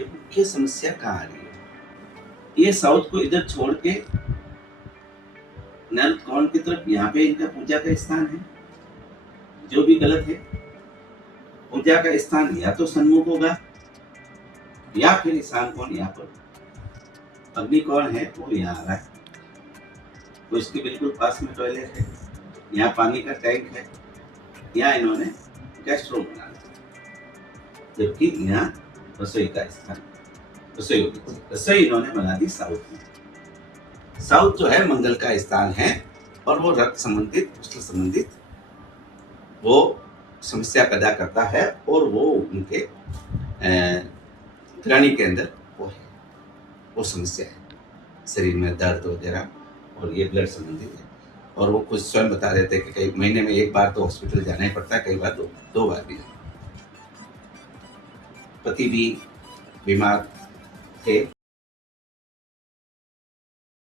कि मुख्य समस्या कहाँ आ रही है। ये साउथ को इधर छोड़ के नॉर्थ कौन की तरफ यहाँ पे इनका पूजा का स्थान है, जो भी गलत है। पूजा का स्थान या तो सन्मुख होगा या फिर ईशान कौन यहाँ पर अग्नि कौन है वो यहाँ आ रहा है, वो इसके बिल्कुल पास में टॉयलेट है, यहाँ पानी का टैंक है, यहाँ इन्होंने गेस्ट रूम बना दिया, जबकि यहाँ रसोई का स्थान रसोई इन्होंने बना दी साउथ में। साउथ जो है मंगल का स्थान है और वो रक्त संबंधित उष्ण संबंधित वो समस्या पैदा करता है और वो उनके ग्रहणी के अंदर वो है, वो समस्या है, शरीर में दर्द वगैरह और ये ब्लड संबंधित है। और वो खुद स्वयं बता रहे थे कि कई महीने में एक बार तो हॉस्पिटल जाना ही पड़ता है, कई बार दो बार भी। पति भी बीमार थे।